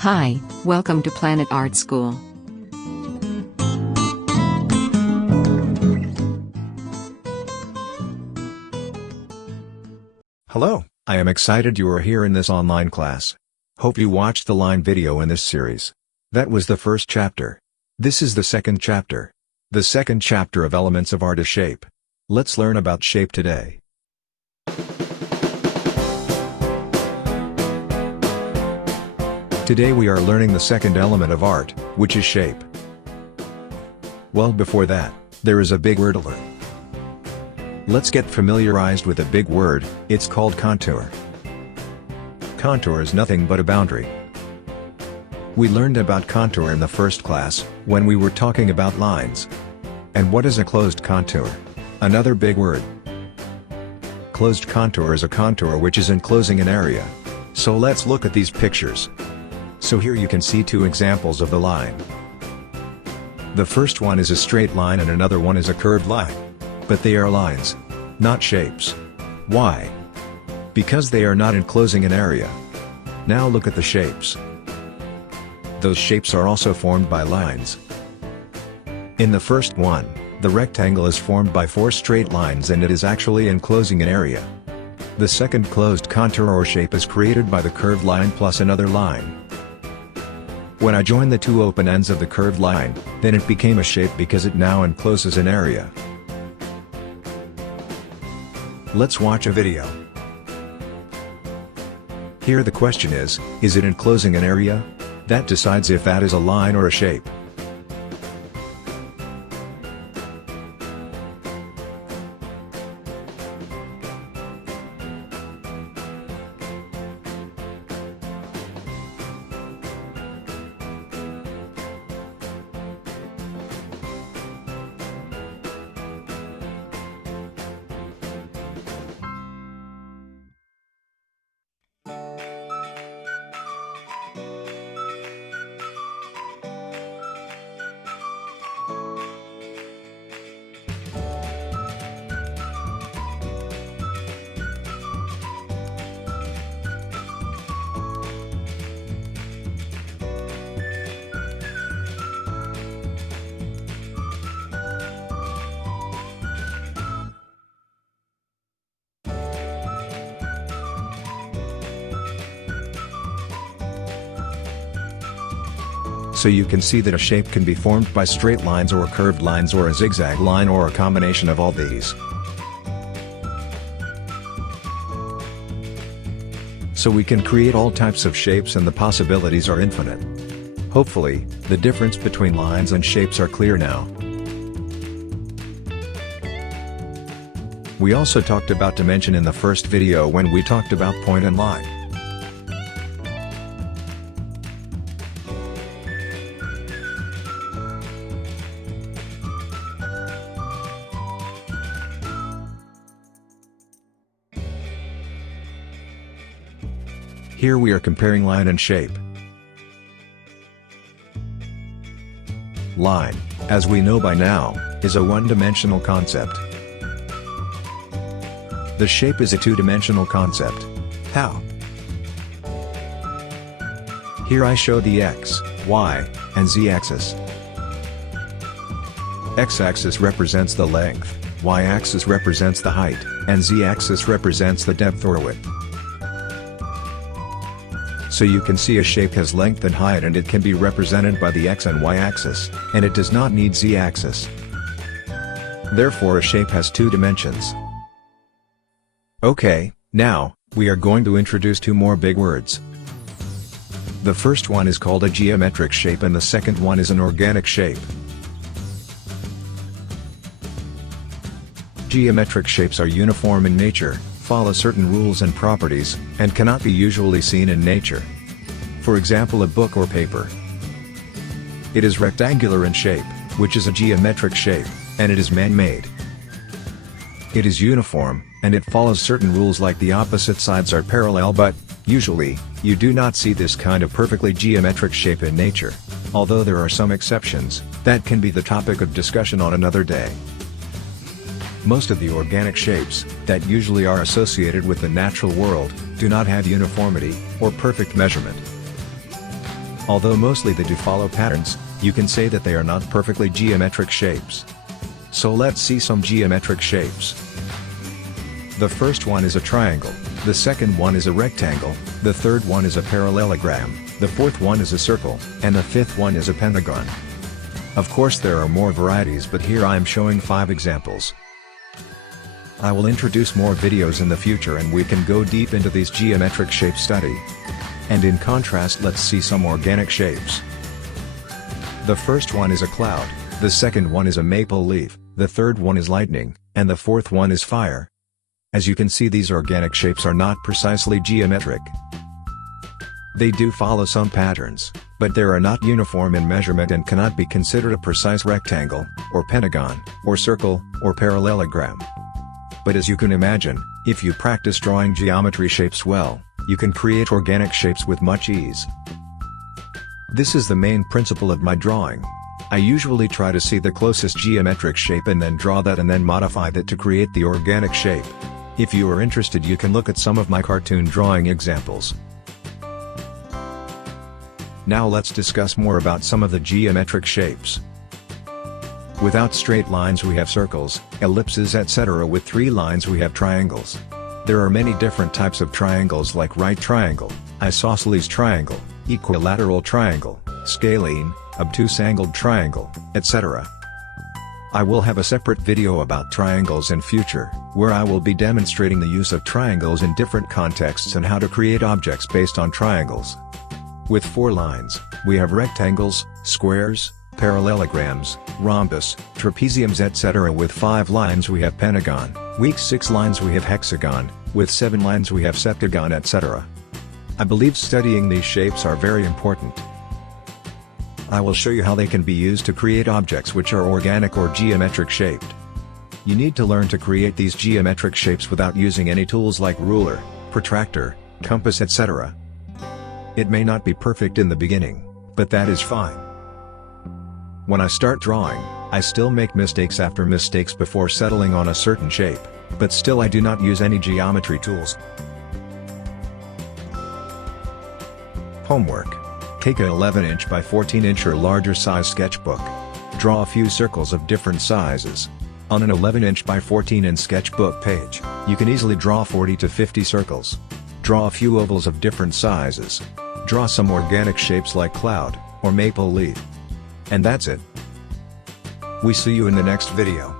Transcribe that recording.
Hi, welcome to PlanetArt School. Hello, I am excited you are here in this online class. Hope you watched the line video in this series. That was the first chapter. This is the second chapter. The second chapter of Elements of Art is Shape. Let's learn about shape today. Today we are learning the second element of art, which is shape. Well, before that, there is a big word alert. Let's get familiarized with a big word. It's called contour. Contour is nothing but a boundary. We learned about contour in the first class, when we were talking about lines. And what is a closed contour? Another big word. Closed contour is a contour which is enclosing an area. So let's look at these pictures. So here you can see two examples of the line. The first one is a straight line and another one is a curved line. But they are lines, not shapes. Why? Because they are not enclosing an area. Now look at the shapes. Those shapes are also formed by lines. In the first one, the rectangle is formed by 4 straight lines and it is actually enclosing an area. The second closed contour or shape is created by the curved line plus another line. When I join the two open ends of the curved line, then it became a shape because it now encloses an area. Let's watch a video. Here the question is it enclosing an area? That decides if that is a line or a shape. So you can see that a shape can be formed by straight lines or curved lines or a zigzag line or a combination of all these. So we can create all types of shapes and the possibilities are infinite. Hopefully, the difference between lines and shapes are clear now. We also talked about dimension in the first video when we talked about point and line. Here we are comparing line and shape. Line, as we know by now, is a one-dimensional concept. The shape is a two-dimensional concept. How? Here I show the x, y, and z-axis. X-axis represents the length, y-axis represents the height, and z-axis represents the depth or width. So you can see a shape has length and height and it can be represented by the x and y axis, and it does not need z axis. Therefore a shape has two dimensions. Okay, now, we are going to introduce two more big words. The first one is called a geometric shape and the second one is an organic shape. Geometric shapes are uniform in nature, follow certain rules and properties, and cannot be usually seen in nature. For example, a book or paper. It is rectangular in shape, which is a geometric shape, and it is man-made. It is uniform, and it follows certain rules like the opposite sides are parallel, but, usually, you do not see this kind of perfectly geometric shape in nature. Although there are some exceptions, that can be the topic of discussion on another day. Most of the organic shapes, that usually are associated with the natural world, do not have uniformity, or perfect measurement. Although mostly they do follow patterns, you can say that they are not perfectly geometric shapes. So let's see some geometric shapes. The first one is a triangle, the second one is a rectangle, the third one is a parallelogram, the fourth one is a circle, and the fifth one is a pentagon. Of course there are more varieties, but here I am showing 5 examples. I will introduce more videos in the future and we can go deep into these geometric shape study. And in contrast, let's see some organic shapes. The first one is a cloud, the second one is a maple leaf, the third one is lightning, and the fourth one is fire. As you can see, these organic shapes are not precisely geometric. They do follow some patterns, but they are not uniform in measurement and cannot be considered a precise rectangle, or pentagon, or circle, or parallelogram. But as you can imagine, if you practice drawing geometry shapes well, you can create organic shapes with much ease. This is the main principle of my drawing. I usually try to see the closest geometric shape and then draw that and then modify that to create the organic shape. If you are interested, you can look at some of my cartoon drawing examples. Now let's discuss more about some of the geometric shapes. Without straight lines we have circles, ellipses, etc. With 3 lines we have triangles. There are many different types of triangles like right triangle, isosceles triangle, equilateral triangle, scalene, obtuse angled triangle, etc. I will have a separate video about triangles in future, where I will be demonstrating the use of triangles in different contexts and how to create objects based on triangles. With 4 lines, we have rectangles, squares, parallelograms, rhombus, trapeziums, etc. With 5 lines we have pentagon, with 6 lines we have hexagon, with 7 lines we have septagon, etc. I believe studying these shapes are very important. I will show you how they can be used to create objects which are organic or geometric shaped. You need to learn to create these geometric shapes without using any tools like ruler, protractor, compass, etc. It may not be perfect in the beginning, but that is fine. When I start drawing, I still make mistakes after mistakes before settling on a certain shape, but still I do not use any geometry tools. Homework. Take a 11-inch by 14-inch or larger size sketchbook. Draw a few circles of different sizes. On an 11-inch by 14-inch sketchbook page, you can easily draw 40 to 50 circles. Draw a few ovals of different sizes. Draw some organic shapes like cloud, or maple leaf. And that's it. We see you in the next video.